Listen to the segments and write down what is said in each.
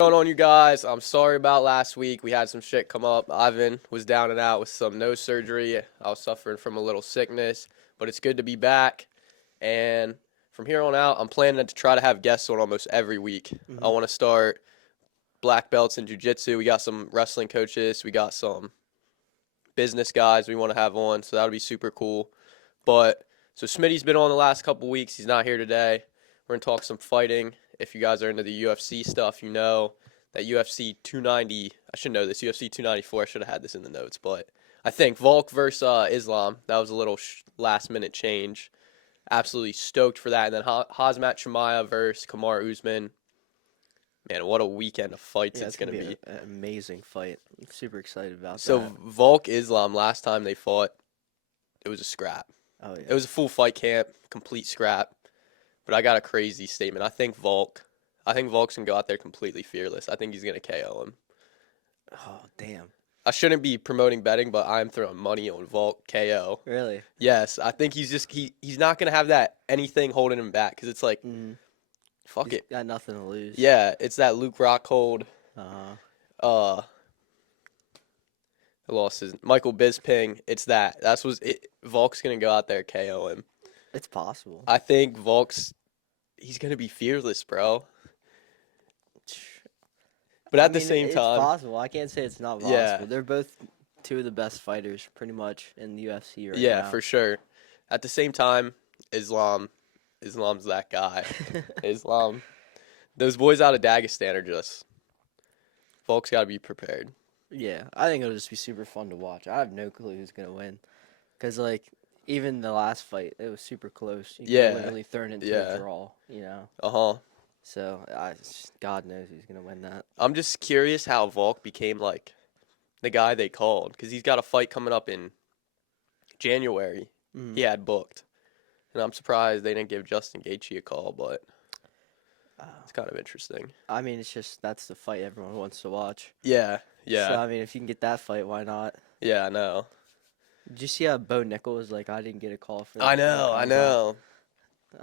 Going on, you guys? I'm sorry about last week. We had some shit come up. Ivan was down and out with some nose surgery. I was suffering from a little sickness, but it's good to be back. And from here on out, I'm planning to try to have guests on almost every week. I want to start black belts in jiu-jitsu. We got some wrestling coaches. We got some business guys we want to have on, so that'll be super cool. But so Smitty's been on the last couple weeks. He's not here today. We're going to talk some fighting. If you guys are into the UFC stuff, you know that UFC 290, I should know this, UFC 294, I should have had this in the notes, but I think Volk versus Islam, that was a little last-minute change. Absolutely stoked for that. And then Hazmat Chimaev versus Kamaru Usman. Man, what a weekend of fights it's going to be. An amazing fight. I'm super excited about that. So Volk Islam, last time they fought, it was a scrap. Oh, yeah. It was a full fight camp, complete scrap. But I got a crazy statement. I think Volk's going to go out there completely fearless. I think he's going to KO him. Oh, damn. I shouldn't be promoting betting, but I'm throwing money on Volk KO. Really? Yes, I think he's not going to have that anything holding him back because it's like, fuck He's it. got nothing to lose. Yeah, it's that Luke Rockhold. Uh-huh. I lost his Michael Bisping. It's that. That's what Volk's going to go out there KO him. It's possible. I think he's going to be fearless, bro. But at the same time, it's possible. I can't say it's not possible. Yeah. They're both two of the best fighters, pretty much, in the UFC right now. yeah, for sure. At the same time, Islam's that guy. Islam. Those boys out of Dagestan are just. Volk's got to be prepared. Yeah, I think it'll just be super fun to watch. I have no clue who's gonna win, because even the last fight, it was super close. You could literally turn it into a draw. So God knows who's gonna win that. I'm just curious how Volk became like the guy they called, because he's got a fight coming up in January. He had booked, and I'm surprised they didn't give Justin Gaethje a call, but it's kind of interesting. I mean, it's just that's the fight everyone wants to watch. Yeah. So I mean, if you can get that fight, why not? Yeah, I know. Did you see how Bo Nickel was like, I didn't get a call for that? I know.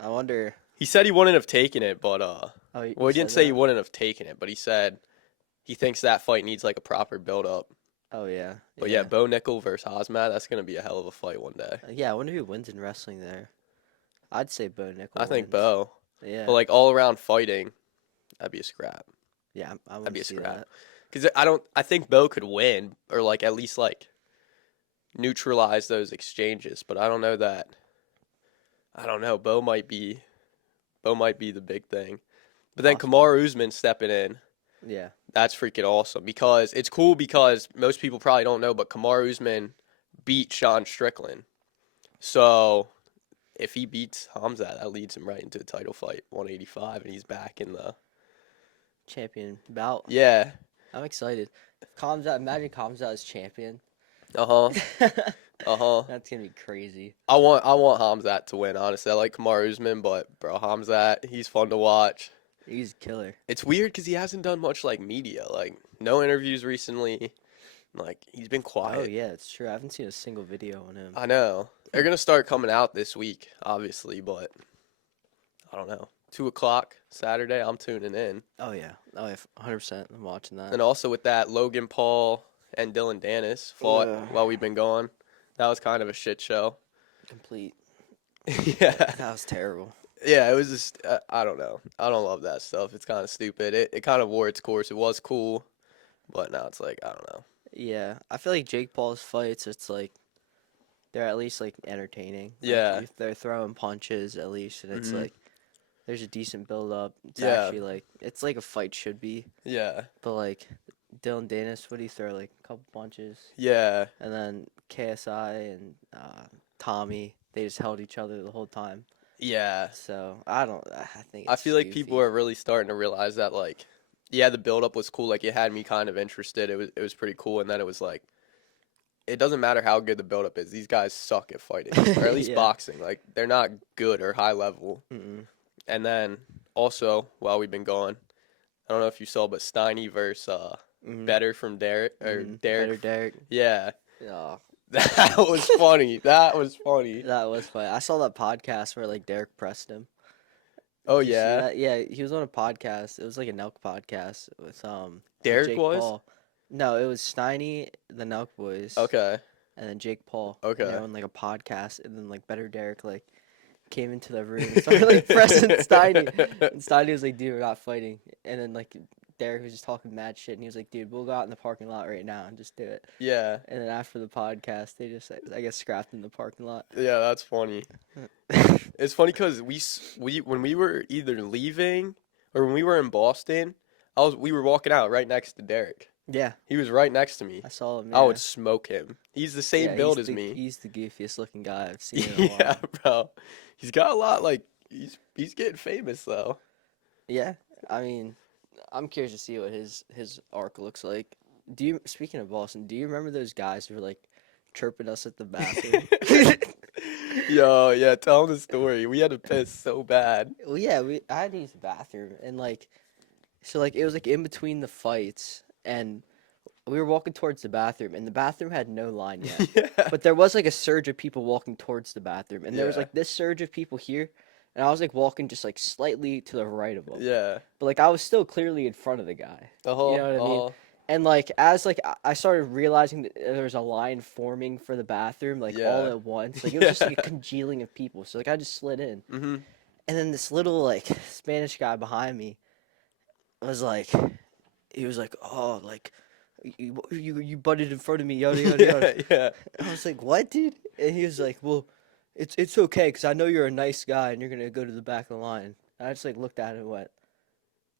I wonder. He said he wouldn't have taken it, but he he didn't say that? he wouldn't have taken it, but he said he thinks that fight needs like a proper build up. Oh yeah. But yeah, Bo Nickel versus Hazmat, that's gonna be a hell of a fight one day. Yeah, I wonder who wins in wrestling there. I'd say Bo Nickel. I think Bo. Yeah. But like all around fighting, that'd be a scrap. Yeah, I would That'd be a see scrap. that. Because I think Bo could win, or like at least like neutralize those exchanges. But I don't know that. I don't know. Bo might be the big thing. But then Kamaru Usman stepping in. Yeah. That's freaking awesome, because it's cool, because most people probably don't know, but Kamaru Usman beat Sean Strickland. So if he beats Hamza, that leads him right into a title fight, 185, and he's back in the champion bout. Yeah. I'm excited. Imagine Kamzat as champion. That's gonna be crazy. I want Hamzat to win, honestly. I like Kamaru Usman, but bro, Hamzat, he's fun to watch. He's a killer. It's weird because he hasn't done much like media, like no interviews recently. Like he's been quiet. Oh yeah, it's true. I haven't seen a single video on him. I know. They're gonna start coming out this week, obviously, but I don't know. 2:00 Saturday, I'm tuning in. Oh yeah, 100%. I'm watching that. And also with that, Logan Paul and Dylan Dennis fought while we've been gone. That was kind of a shit show. Complete. Yeah. That was terrible. Yeah, it was just, I don't know. I don't love that stuff. It's kind of stupid. It kind of wore its course. It was cool, but now it's like, I don't know. Yeah, I feel like Jake Paul's fights, it's like, they're at least like entertaining. Yeah. Like, they're throwing punches at least, and it's like, there's a decent build up. It's Yeah. actually like, it's like a fight should be. Yeah. But like, Dylan Dennis, what did he throw? Like a couple punches. Yeah. And then KSI and Tommy, they just held each other the whole time. Yeah. So I think it's I feel like goofy. people are really starting to realize that, like, yeah, the build up was cool. Like, it had me kind of interested. It was pretty cool. And then it was like, it doesn't matter how good the build up is. These guys suck at fighting, or at least Yeah. boxing. Like, they're not good or high level. Mm-mm. And then also, while we've been gone, I don't know if you saw, but Steiny versus Better from Derek or Derek. Better Derek. Yeah. Oh, That was funny. That was funny. that was funny. I saw that podcast where like Derek pressed him. Oh Did you see yeah, that? Yeah, he was on a podcast. It was like a Nelk podcast with Derek Jake was. Paul. No, it was Steiny, the Nelk boys, Okay, and then Jake Paul, and they're okay. on like a podcast, and then like Better Derek like came into the room and started like pressing Steiny, and Steiny was like, "Dude, we're not fighting," and then like Derek was just talking mad shit, and he was like, "Dude, we'll go out in the parking lot right now and just do it." Yeah, And then after the podcast, they just I guess scrapped in the parking lot. yeah, that's funny. It's funny because we when we were either leaving or when we were in Boston, we were walking out right next to Derek. Yeah, He was right next to me. I saw him. I would Yeah, smoke him. He's the same yeah, build as me. he's the goofiest looking guy I've seen in a Yeah, while. bro. He's got a lot. Like he's getting famous though. Yeah, I mean, I'm curious to see what his arc looks like. Speaking of Boston, do you remember those guys who were like chirping us at the bathroom? Yo, yeah. Tell him the story. We had to piss so bad. Well, yeah, I had to use the bathroom, and like, so like it was like in between the fights, and we were walking towards the bathroom, and the bathroom had no line yet. Yeah. But there was like a surge of people walking towards the bathroom, and there was Yeah. like this surge of people here, and I was like walking just like slightly to the right of them. Yeah. But like I was still clearly in front of the guy. Uh-huh. You know what I mean? And like as like I started realizing that there was a line forming for the bathroom like all Yeah. at once. Like it was just like a congealing of people. So like I just slid in. Mm-hmm. And then this little like Spanish guy behind me was like he was like, "Oh, like you butted in front of me, yada yada yada." Yeah. Yeah. I was like, "What, dude?" And he was like, "Well, it's okay cuz I know you're a nice guy and you're going to go to the back of the line." And I just like looked at him and went,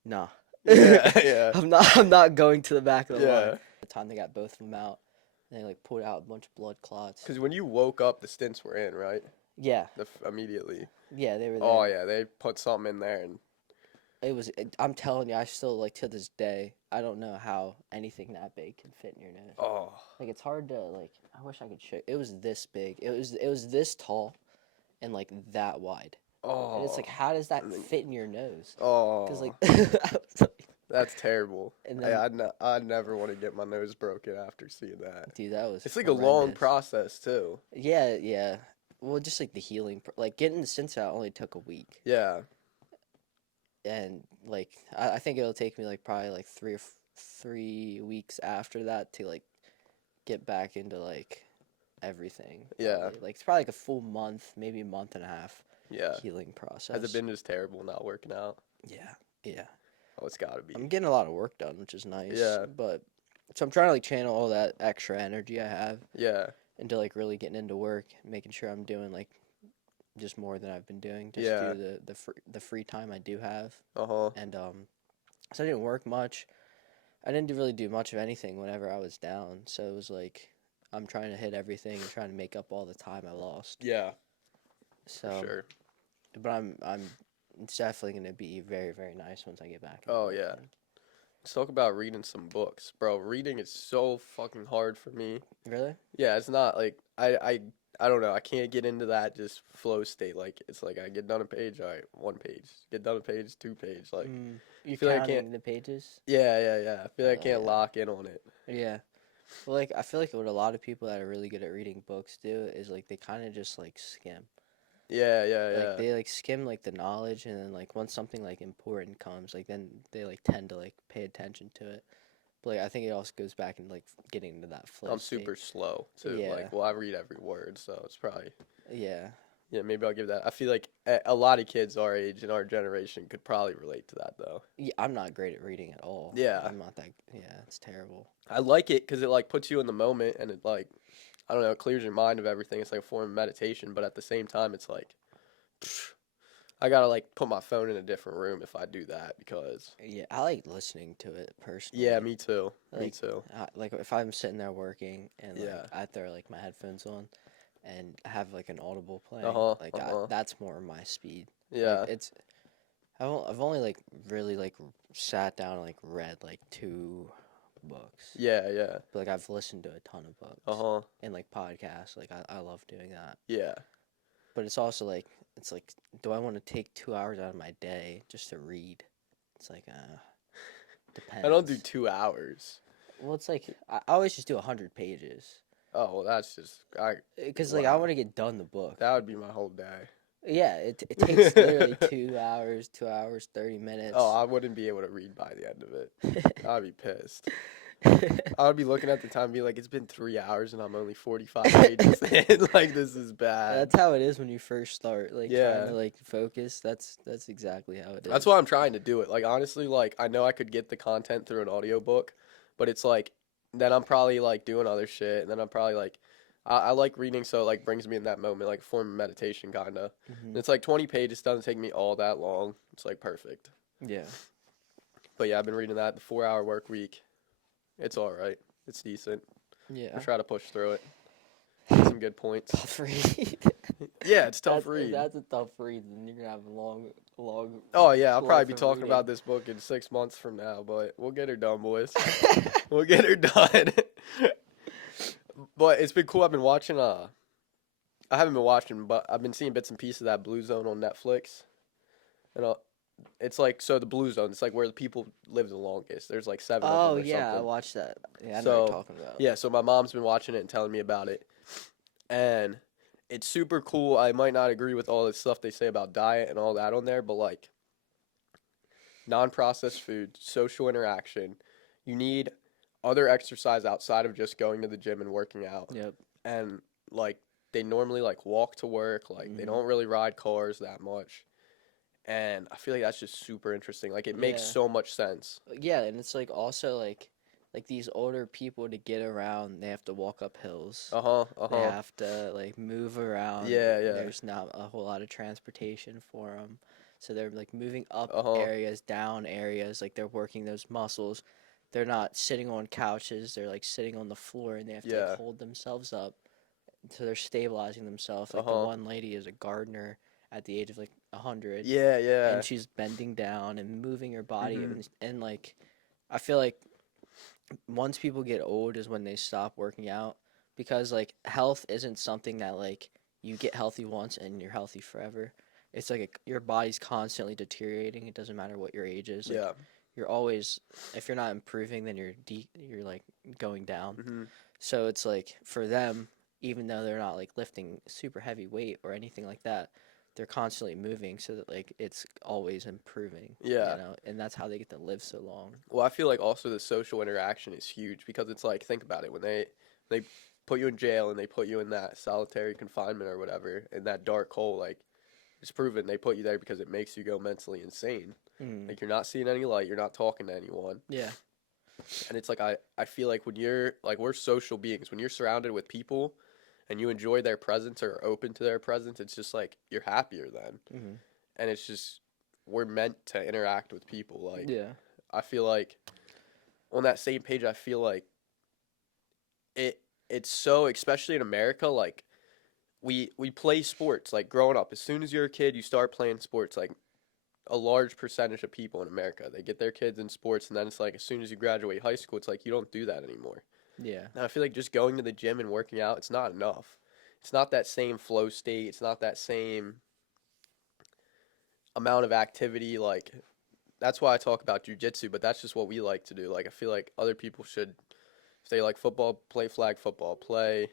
"Nah." Yeah. Yeah. I'm not going to the back of the Yeah. line. The time they got both of them out, and they like pulled out a bunch of blood clots. Because when you woke up, the stints were in, right? Yeah, Immediately. yeah, they were there. Oh yeah, they put something in there, and It was. I'm telling you, I still like to this day. I don't know how anything that big can fit in your nose. oh Like it's hard to like. I wish I could show. It was this big. It was this tall, and like that wide. And it's like, how does that fit in your nose? Because like, that's terrible. And then, I'd never want to get my nose broken after seeing that. dude, that was. It's like horrendous. a long process too. Yeah, yeah. Well, just like the healing, like getting the stents out only took a week. Yeah. And like I think it'll take me like probably like 3 weeks after that to like get back into like everything. Yeah. Probably. Like it's probably like a full month, maybe a month and a half. Yeah. Healing process. Has it been just terrible not working out? Yeah, yeah. Oh, it's gotta be. I'm getting a lot of work done, which is nice. Yeah. But so I'm trying to like channel all that extra energy I have Yeah. into like really getting into work, making sure I'm doing like just more than I've been doing, just Yeah. through the free time I do have. Uh-huh. And so I didn't work much. I didn't really do much of anything whenever I was down. So it was like I'm trying to hit everything and trying to make up all the time I lost. Yeah. So For sure. but I'm it's definitely gonna be very, very nice once I get back. Oh, yeah. Let's talk about reading some books. Bro, reading is so fucking hard for me. Really? Yeah, it's not like I don't know. I can't get into that just flow state. Like it's like I get done a page, all right, 1 page. Get done a page, 2 page. Like You feel like I counting can't- the pages? yeah. I feel like I can't yeah. lock in on it. Yeah. Well, like I feel like what a lot of people that are really good at reading books do is like they kind of just like skim. Yeah. Like they like skim like the knowledge, and then like once something like important comes, like then they like tend to like pay attention to it. But like I think it also goes back and like getting into that flow. I'm state. super slow too. Yeah. Like, well, I read every word, so it's probably Yeah. yeah. Maybe I'll give that. I feel like a lot of kids our age and our generation could probably relate to that though. Yeah, I'm not great at reading at all. Yeah. I'm not that. Yeah, it's terrible. I like it because it like puts you in the moment and it like I don't know, it clears your mind of everything. It's like a form of meditation, but at the same time, it's like I gotta like put my phone in a different room if I do that because Yeah, I like listening to it personally. yeah, me too. Me Like, too. Like if I'm sitting there working and like Yeah. I throw like my headphones on and have like an audible playing, like that's more my speed. Yeah. Like, I've only like really like sat down and like read like 2 books. Yeah. But like I've listened to a ton of books. Uh-huh. And like podcasts. Like I love doing that. Yeah. But it's also like do I want to take 2 hours out of my day just to read? It's like depends. I don't do 2 hours. Well, it's like I always just do 100 pages. Oh, well, that's just Because like I want to get done the book. that would be my whole day. Yeah, it takes literally 2 hours, 30 minutes. Oh, I wouldn't be able to read by the end of it. I'd be pissed. I would be looking at the time and be like, it's been 3 hours and I'm only 45 pages in. Like, this is bad. That's how it is when you first start, like, trying to, like, focus. That's exactly how it is. That's why I'm trying to do it. Like, honestly, like, I know I could get the content through an audiobook, but it's like, then I'm probably, like, doing other shit, and then I'm probably, like, I like reading, so it, like, brings me in that moment, like, form of meditation, kind of. It's like 20 pages, doesn't take me all that long. It's, like, perfect. Yeah. But, yeah, I've been reading that, the 4-hour work week. It's all right. It's decent. Yeah. I try to push through it. Some good points. Tough read. Yeah, it's tough read. That's a tough read, and you're gonna have a long. Oh yeah, I'll probably be talking about this book in 6 months from now, but we'll get her done, boys. We'll get her done. But it's been cool. I've been watching. I haven't been watching, but I've been seeing bits and pieces of that Blue Zone on Netflix, and it's like the Blue Zone. It's like where the people live the longest. There's like 7 of them. Oh or yeah, something. I watched that. Yeah, I know what you're talking about. Yeah, so my mom's been watching it and telling me about it, and it's super cool. I might not agree with all the stuff they say about diet and all that on there, but like non-processed food, social interaction, you need other exercise outside of just going to the gym and working out. Yep. And like they normally like walk to work, like they don't really ride cars that much. And I feel like that's just super interesting. Like it makes so much sense. Yeah, and it's like also like these older people to get around, they have to walk up hills. They have to like move around. Yeah. There's not a whole lot of transportation for them. So they're like moving up areas, down areas, like they're working those muscles. They're not sitting on couches, they're like sitting on the floor, and they have to like, hold themselves up. So they're stabilizing themselves. Like the one lady is a gardener at the age of like 100. Yeah. And she's bending down and moving her body, and like I feel like once people get old is when they stop working out, because like health isn't something that like you get healthy once and you're healthy forever. It's like your body's constantly deteriorating. It doesn't matter what your age is. Like, you're always, if you're not improving, then you're like going down. So it's like for them, even though they're not like lifting super heavy weight or anything like that, they're constantly moving so that like it's always improving. Yeah. You know, and that's how they get to live so long. Well, I feel like also the social interaction is huge, because it's like, think about it, when they put you in jail and they put you in that solitary confinement or whatever, in that dark hole, like it's proven they put you there because it makes you go mentally insane. Like you're not seeing any light, you're not talking to anyone. Yeah. And it's like I feel like when you're like, we're social beings, when you're surrounded with people and you enjoy their presence or are open to their presence, it's just like you're happier then. And it's just, we're meant to interact with people. Like I feel like on that same page, I feel like it's so, especially in America, like we play sports. Like growing up, as soon as you're a kid, you start playing sports. Like a large percentage of people in America, they get their kids in sports, and then it's like as soon as you graduate high school, it's like you don't do that anymore. Yeah. And I feel like just going to the gym and working out, it's not enough. It's not that same flow state. It's not that same amount of activity. Like that's why I talk about jiu-jitsu, but that's just what we like to do. Like I feel like other people should, if they like football, play flag football, play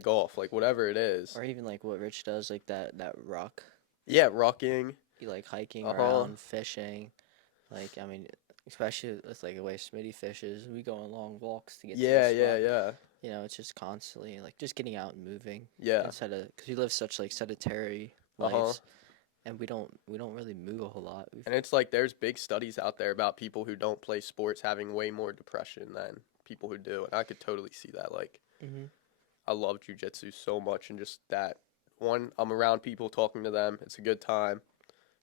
golf, like whatever it is. Or even like what Rich does, like that ruck. Yeah, rucking. He like hiking around, fishing. Like I mean, especially with like the way Smitty fishes, we go on long walks to get to the spot. Yeah. You know, it's just constantly like just getting out and moving. Yeah. Instead of, because we live such like sedentary lives, and we don't really move a whole lot. And it's like there's big studies out there about people who don't play sports having way more depression than people who do, and I could totally see that. Like, I love jiu-jitsu so much, and just that, one, I'm around people, talking to them, it's a good time.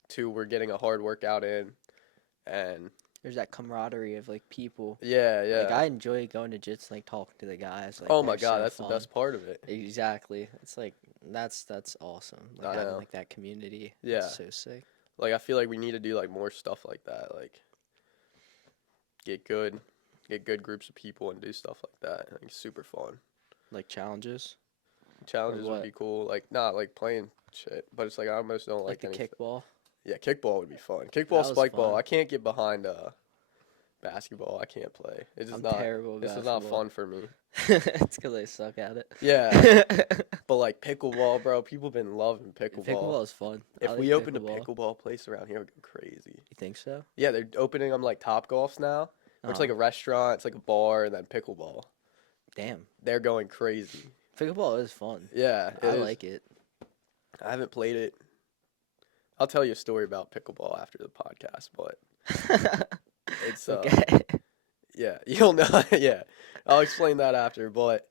2, we're getting a hard workout in, and there's that camaraderie of like people. Yeah. Like I enjoy going to jits, like talking to the guys. Like, oh my god, that's fun. The best part of it. Exactly. It's like that's awesome. Like having like that community. Yeah. It's so sick. Like I feel like we need to do like more stuff like that. Like get good groups of people and do stuff like that. I think it's super fun. Like challenges. Challenges would be cool. Like not like playing shit, but it's like I almost don't like the anything. Kickball. Yeah, kickball would be fun. Kickball, spike ball. I can't get behind Basketball, I can't play. I'm terrible at This is basketball. not fun for me. It's because I suck at it. Yeah. But, like, pickleball, bro, people have been loving pickleball. Pickleball is fun. If we opened a pickleball place around here, it would go crazy. You think so? Yeah, they're opening them, like, Topgolfs now. Where it's like a restaurant, it's like a bar, and then pickleball. Damn. They're going crazy. Pickleball is fun. Yeah, I like it. I haven't played it. I'll tell you a story about pickleball after the podcast, but it's okay. Yeah, you'll know. Yeah, I'll explain that after. But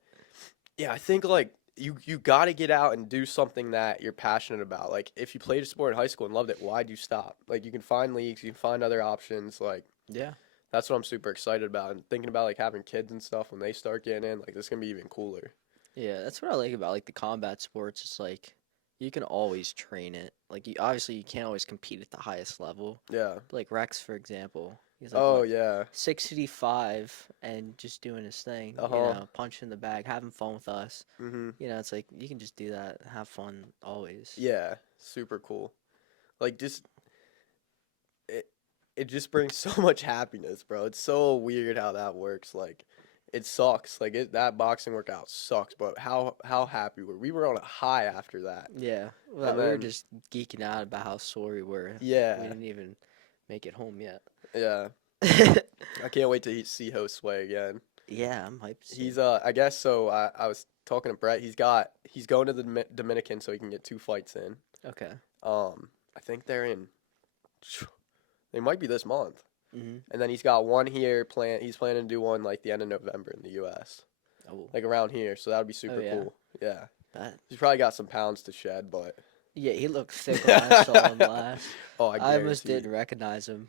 yeah, I think like you got to get out and do something that you're passionate about. Like if you played a sport in high school and loved it, why'd you stop? Like you can find leagues, you can find other options. Like yeah, that's what I'm super excited about. And thinking about like having kids and stuff when they start getting in, like this is gonna be even cooler. Yeah, that's what I like about like the combat sports. It's like you can always train it. Like obviously you can't always compete at the highest level. Yeah. But, like Rex, for example. He's like, oh yeah. 65 and just doing his thing. You know, punching the bag, having fun with us. Mm-hmm. You know, it's like you can just do that, have fun always. Yeah, super cool. Like just it just brings so much happiness, bro. It's so weird how that works. Like it sucks. Like that boxing workout sucks, but how happy we were on a high after that. Yeah. Well, we were just geeking out about how sore we were. Yeah. We didn't even make it home yet. Yeah. I can't wait to see Josue again. Yeah, I'm hyped. He's I guess so. I was talking to Brett. He's going to the Dominican so he can get 2 fights in. Okay. I think they might be this month. Mm-hmm. And then he's got one here he's planning to do one like the end of November in the U.S. Oh. Like around here, so that would be super cool. Yeah. Bet. He's probably got some pounds to shed, but yeah, he looked thick when I saw him last. Oh, I almost didn't recognize him.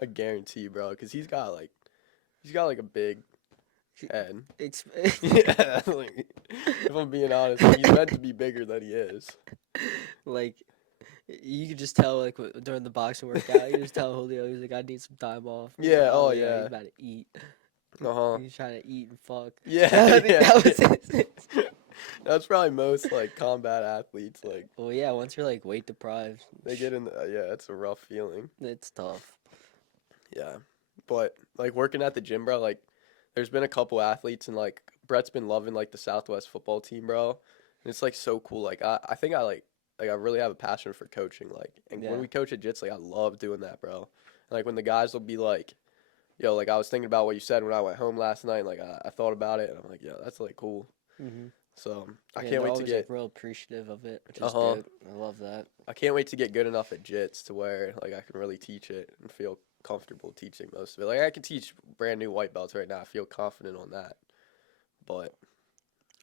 I guarantee, bro, because he's got like a big head. Yeah, like, if I'm being honest, like, he's meant to be bigger than he is. Like, you could just tell, like, during the boxing workout, you just tell Julio, he's like, I need some time off. Yeah, like, yeah. He's about to eat. He's trying to eat and fuck. Yeah, that was it. That's probably most, like, combat athletes, like... Well, yeah, once you're, like, weight deprived. They get in, yeah, it's a rough feeling. It's tough. Yeah, but, like, working at the gym, bro, like, there's been a couple athletes, and, like, Brett's been loving, like, the Southwest football team, bro. And it's, like, so cool. Like, I think I really have a passion for coaching, like, and when we coach at Jits, like, I love doing that, bro. And, like, when the guys will be like, yo, like, I was thinking about what you said when I went home last night, and, like, I thought about it, and I'm like, yo, that's, like, cool. Mm-hmm. So, I can't wait to get... like, real appreciative of it, which is good. I love that. I can't wait to get good enough at Jits to where, like, I can really teach it and feel comfortable teaching most of it. Like, I can teach brand new white belts right now. I feel confident on that. But...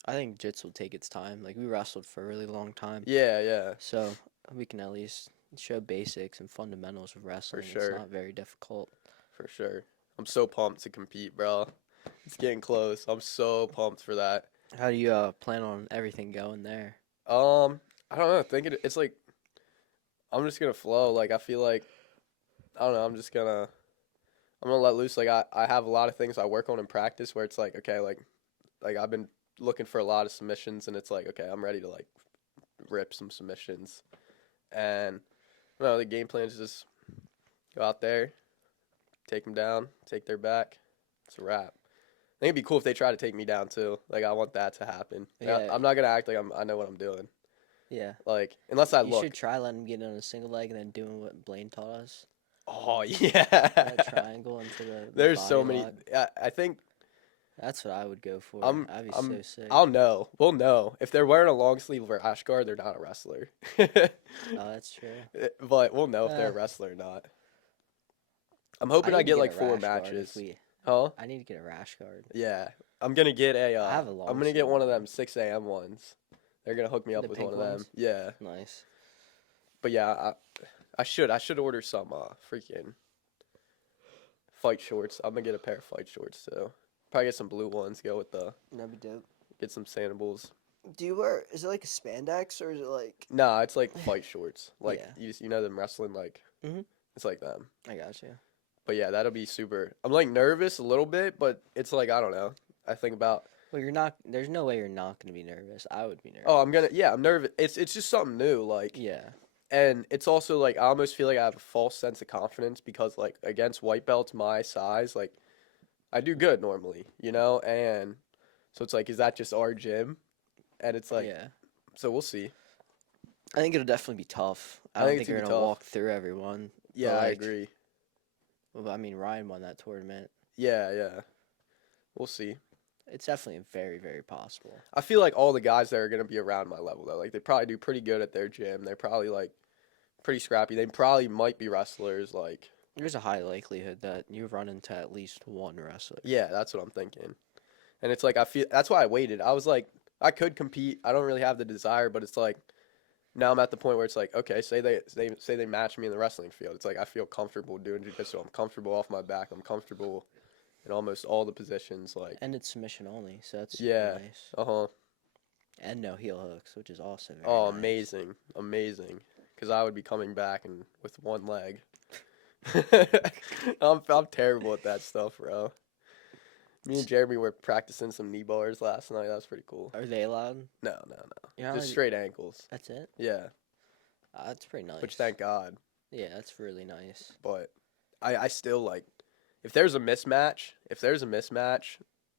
I think Jits will take its time. Like, we wrestled for a really long time. Yeah, yeah. So, we can at least show basics and fundamentals of wrestling. For sure. It's not very difficult. For sure. I'm so pumped to compete, bro. It's getting close. I'm so pumped for that. How do you plan on everything going there? I don't know. It's like I'm just gonna flow. Like I feel like I don't know. I'm gonna let loose. Like I have a lot of things I work on in practice where it's like okay, like I've been looking for a lot of submissions and it's like okay, I'm ready to like rip some submissions. And I don't know, the game plan is just go out there, take them down, take their back. It's a wrap. I think it'd be cool if they try to take me down too. Like I want that to happen. Yeah. I'm not gonna act like I know what I'm doing. Yeah. Like unless I look. You should try letting him get on a single leg and then doing what Blaine taught us. Oh yeah. That triangle into the There's so lock. many. I think. That's what I would go for. I'd be so sick. I'll know. We'll know if they're wearing a long sleeve rash guard. They're not a wrestler. Oh, that's true. But we'll know if they're a wrestler or not. I'm hoping I get like 4 matches. Huh? I need to get a rash guard. Yeah, I'm gonna get a. I have a long. I'm gonna get one of them 6 a.m. ones. They're gonna hook me up with one of them. Ones? Yeah. Nice. But yeah, I should order some freaking fight shorts. I'm gonna get a pair of fight shorts too. Probably get some blue ones. Go with the. That'd be dope. Get some sandables. Do you wear? Is it like a spandex or is it like? Nah, it's like fight shorts. Like yeah. you know them wrestling like. Mhm. It's like them. I got you. But yeah, that'll be super. I'm like nervous a little bit, but it's like I don't know. I think about. Well, you're not. There's no way you're not gonna be nervous. I would be nervous. Oh, I'm nervous. It's just something new. Like yeah. And it's also like I almost feel like I have a false sense of confidence because like against white belts my size, like I do good normally, and so it's like, is that just our gym? And it's like, Yeah. so we'll see. I think it'll definitely be tough. I I don't think think it's gonna you're be gonna tough. walk through everyone. Yeah, I agree. Well, I mean, Ryan won that tournament. Yeah. We'll see. It's definitely very, very possible. I feel like all the guys that are gonna be around my level though, like they probably do pretty good at their gym. They're probably like pretty scrappy. They probably might be wrestlers. Like, there's a high likelihood that you run into at least one wrestler. yeah, that's what I'm thinking. And it's like I feel that's why I waited. I was like, I could compete. I don't really have the desire, but it's like now I'm at the point where it's like, okay, say they match me in the wrestling field. It's like I feel comfortable doing jiu-jitsu. I'm comfortable off my back. I'm comfortable in almost all the positions. Like, and it's submission only, so that's yeah, nice. And no heel hooks, which is also very oh, nice. amazing. Because I would be coming back and with one leg. I'm terrible at that stuff, bro. Me and Jeremy were practicing some knee bars last night. That was pretty cool. Are they allowed? No. Yeah, Just straight ankles. That's it? Yeah. That's pretty nice. Which, thank God. Yeah, that's really nice. But I still like, if there's a mismatch,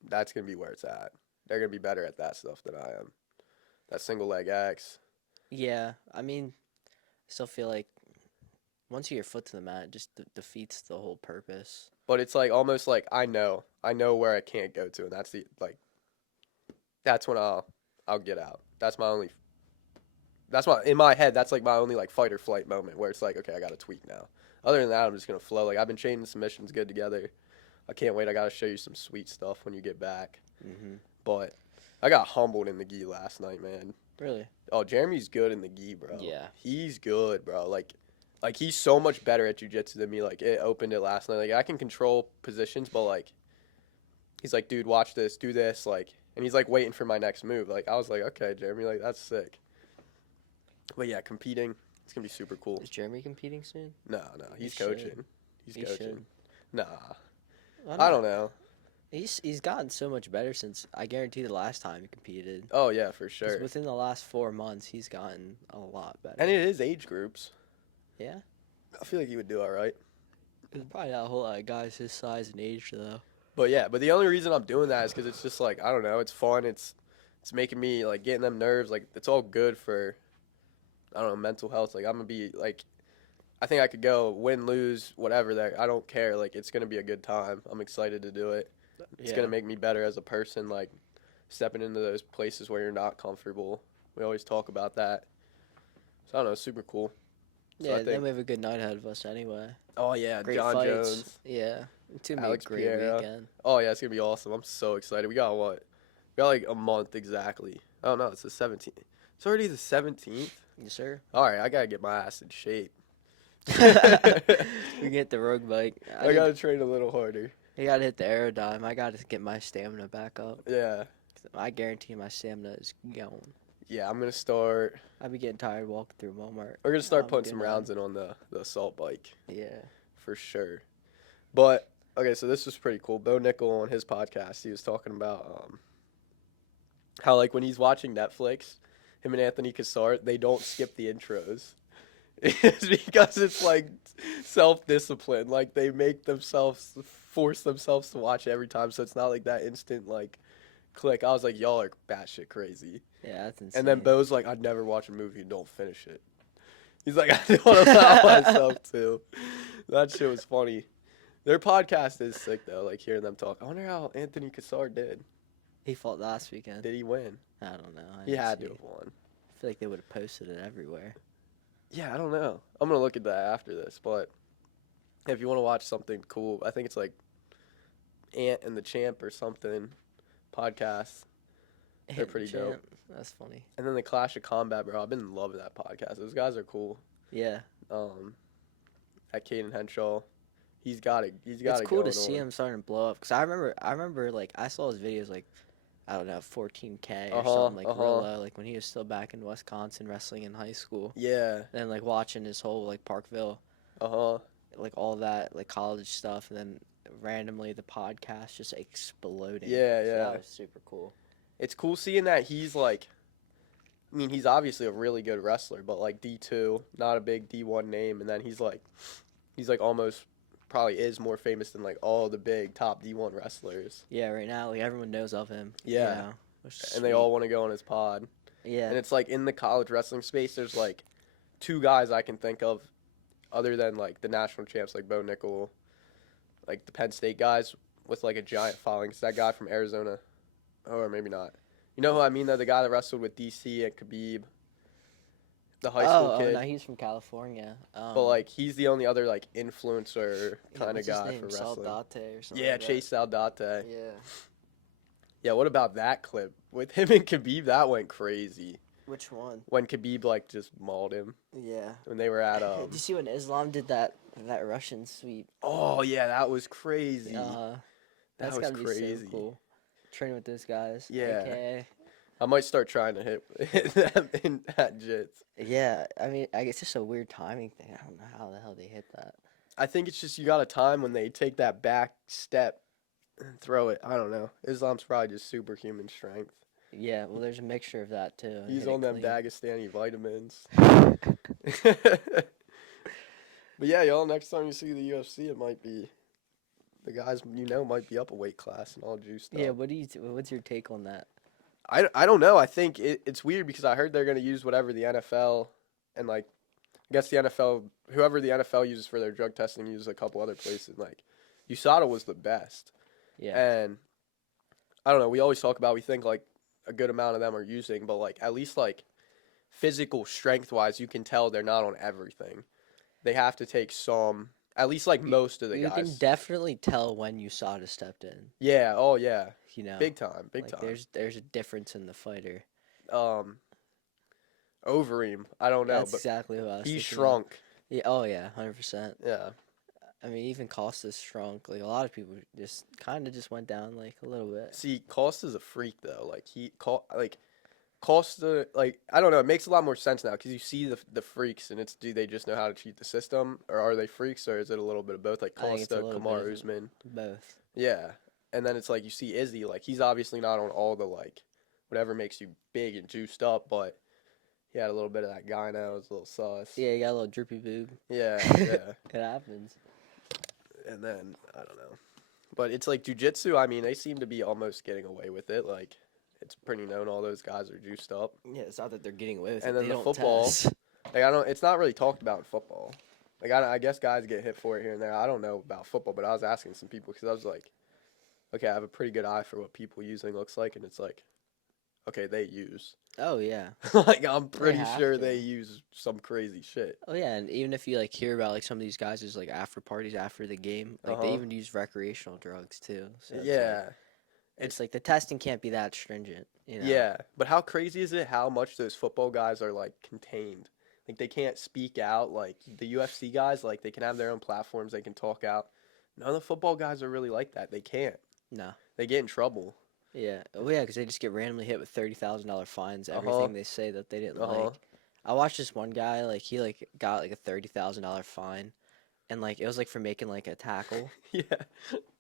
that's going to be where it's at. They're going to be better at that stuff than I am. That single leg X. Yeah, I mean, I still feel like once you get your foot to the mat, it just defeats the whole purpose. But it's like almost like I know where I can't go to, and that's when I'll get out. In my head, that's like my only like fight or flight moment where it's like, okay, I got to tweak now. Other than that, I'm just gonna flow. Like I've been chaining submissions good together. I can't wait. I gotta show you some sweet stuff when you get back. Mm-hmm. But I got humbled in the gi last night, man. Really? Oh, Jeremy's good in the gi, bro. Yeah. He's good, bro. Like he's so much better at jiu-jitsu than me. Like, it opened it last night. Like, I can control positions, but, like, he's like, dude, watch this, do this, like, and he's, like, waiting for my next move. Like, I was like, okay, Jeremy, like, that's sick. But, yeah, competing, it's going to be super cool. Is Jeremy competing soon? No, he's coaching. He's coaching. Should. Nah. I don't know. He's gotten so much better since, I guarantee, the last time he competed. Oh, yeah, for sure. Within the last 4 months, he's gotten a lot better. And it is age groups. Yeah? I feel like he would do all right. There's probably not a whole lot of guys his size and age, though. But, yeah, the only reason I'm doing that is because it's just, like, I don't know, it's fun. It's making me, like, getting them nerves. Like, it's all good for, I don't know, mental health. Like, I'm going to be, like, I think I could go win, lose, whatever. That I don't care. Like, it's going to be a good time. I'm excited to do it. It's going to make me better as a person, like, stepping into those places where you're not comfortable. We always talk about that. So, I don't know, super cool. Yeah, then we have a good night ahead of us anyway. Oh, yeah, great John fights. Jones. Yeah, it's going to be Alex a great Pereira. weekend. Oh, yeah, it's going to be awesome. I'm so excited. We got what? We got, like, a month exactly. Oh, no, it's the 17th. It's already the 17th? Yes, sir. All right, I got to get my ass in shape. We get the road bike. I got to train a little harder. You got to hit the aerodime. I got to get my stamina back up. Yeah. I guarantee my stamina is going. Yeah, I'm going to start. I'd be getting tired walking through Walmart. We're going to start putting some rounds in on the assault bike. Yeah. For sure. But, okay, so this was pretty cool. Bo Nickel on his podcast, he was talking about how, like, when he's watching Netflix, him and Anthony Cassar, they don't skip the intros. It's because it's, like, self-discipline. Like, they force themselves to watch it every time, so it's not, like, that instant, like, click. I was like, y'all are batshit crazy. Yeah, that's insane. And then Bo's like, I'd never watch a movie and don't finish it. He's like, I don't allow myself to. That shit was funny. Their podcast is sick, though, like, hearing them talk. I wonder how Anthony Cassar did. He fought last weekend. Did he win? I don't know. He had to have won. I feel like they would have posted it everywhere. Yeah, I don't know. I'm going to look at that after this, but if you want to watch something cool, I think it's like Ant and the Champ or something podcast. They're pretty dope. That's funny. And then the Clash of Combat, bro. I've been loving that podcast. Those guys are cool. Yeah. At Caden Henshaw, he's got it. It's cool to see him starting to blow up. Cause I remember like I saw his videos like, I don't know, 14K or something like real low, like when he was still back in Wisconsin wrestling in high school. Yeah. And then like watching his whole like Parkville. Like all that like college stuff, and then randomly the podcast just exploding. Yeah, so yeah. That was super cool. It's cool seeing that he's like, I mean, he's obviously a really good wrestler, but like D2, not a big D1 name, and then he's like almost probably is more famous than like all the big top D1 wrestlers. Yeah, right now like everyone knows of him. Yeah, you know, and they all want to go on his pod. Yeah, and it's like in the college wrestling space, there's like two guys I can think of, other than like the national champs like Bo Nickel, like the Penn State guys with like a giant following. It's that guy from Arizona, or maybe not. You know who I mean though? The guy that wrestled with DC and Khabib, the high school kid. Oh, no, he's from California. But like he's the only other like influencer kind of guy for wrestling. Saldate or something. Yeah, like Chase Saldate. Yeah. Yeah, what about that clip with him and Khabib? That went crazy. Which one? When Khabib like just mauled him. Yeah. When they were at Did you see when Islam did that Russian sweep? Oh yeah, that was crazy. That's was gotta crazy. Be so cool. Training with those guys. Yeah. AKA. I might start trying to hit them in that jits. Yeah, I mean, I guess it's just a weird timing thing. I don't know how the hell they hit that. I think it's just you got a time when they take that back step and throw it. I don't know. Islam's probably just superhuman strength. Yeah, well, there's a mixture of that too. He's on them Dagestani vitamins. But yeah, y'all, next time you see the UFC, it might be the guys might be up a weight class and all juiced up. Yeah, what's your take on that? I don't know. I think it's weird because I heard they're going to use whatever the NFL and like I guess the NFL, whoever the NFL uses for their drug testing, uses a couple other places. Like USADA was the best. Yeah. And I don't know. We always talk about we think like a good amount of them are using, but like at least like physical strength wise, you can tell they're not on everything. They have to take some. At least like most of the guys. You can definitely tell when USADA stepped in. Yeah. Oh yeah. You know. Big time. Big like, time. There's a difference in the fighter. Overeem. I don't know. That's exactly who I was he thinking shrunk. Of. Yeah. Oh yeah. 100%. Yeah. I mean, even Costa's shrunk. Like a lot of people just kind of just went down like a little bit. See, Costa's a freak though. Like Costa, like I don't know. It makes a lot more sense now because you see the freaks, and it's do they just know how to cheat the system, or are they freaks, or is it a little bit of both? Like Costa, Kamaru Usman, both. Yeah, and then it's like you see Izzy, like he's obviously not on all the like whatever makes you big and juiced up, but he had a little bit of that guy now. It was a little sauce. Yeah, he got a little droopy boob. Yeah, yeah. It happens. And then I don't know, but it's like jiu-jitsu. I mean, they seem to be almost getting away with it. Like. It's pretty known all those guys are juiced up. Yeah, it's not that they're getting away with and it. And then the football, test. like it's not really talked about in football. Like I guess guys get hit for it here and there. I don't know about football, but I was asking some people because I was like, okay, I have a pretty good eye for what people using looks like, and it's like, okay, they use. Oh yeah. Like I'm pretty sure they use some crazy shit. Oh yeah, and even if you like hear about like some of these guys is like after parties after the game, like they even use recreational drugs too. So yeah. It's like the testing can't be that stringent, you know? Yeah, but how crazy is it how much those football guys are, like, contained? Like, they can't speak out. Like, the UFC guys, like, they can have their own platforms. They can talk out. None of the football guys are really like that. They can't. No. They get in trouble. Yeah. Oh, yeah, because they just get randomly hit with $30,000 fines, everything they say that they didn't like. I watched this one guy, like, he, like, got, like, a $30,000 fine. And like it was like for making like a tackle. Yeah.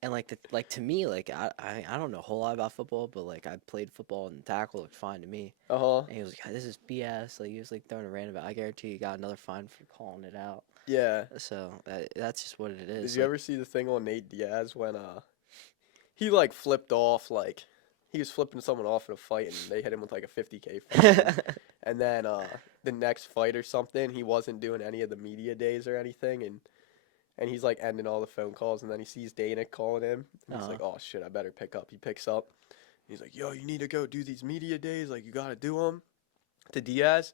And like to me, like I don't know a whole lot about football, but like I played football and the tackle looked fine to me. And he was like, "This is BS." Like he was like throwing a random. I guarantee you got another fine for calling it out. Yeah. So that's just what it is. Did you ever see the thing on Nate Diaz when he like flipped off, like he was flipping someone off in a fight and they hit him with like a $50K fine. And then the next fight or something, he wasn't doing any of the media days or anything, and he's like ending all the phone calls, and then he sees Dana calling him, and he's like, "Oh shit, I better pick up." He picks up. He's like, "Yo, you need to go do these media days. Like, you gotta do them." To Diaz,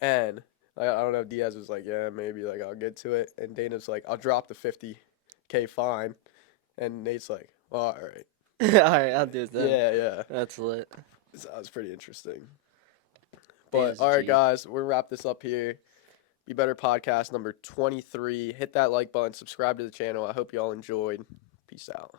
and I don't know if Diaz was like, "Yeah, maybe. Like, I'll get to it." And Dana's like, "I'll drop the $50K fine," and Nate's like, "Oh, all right, all right, I'll do it then." Yeah. That's lit. So that was pretty interesting. But all right, guys, we'll wrap this up here. Be Better Podcast number 23. Hit that like button, subscribe to the channel. I hope you all enjoyed. Peace out.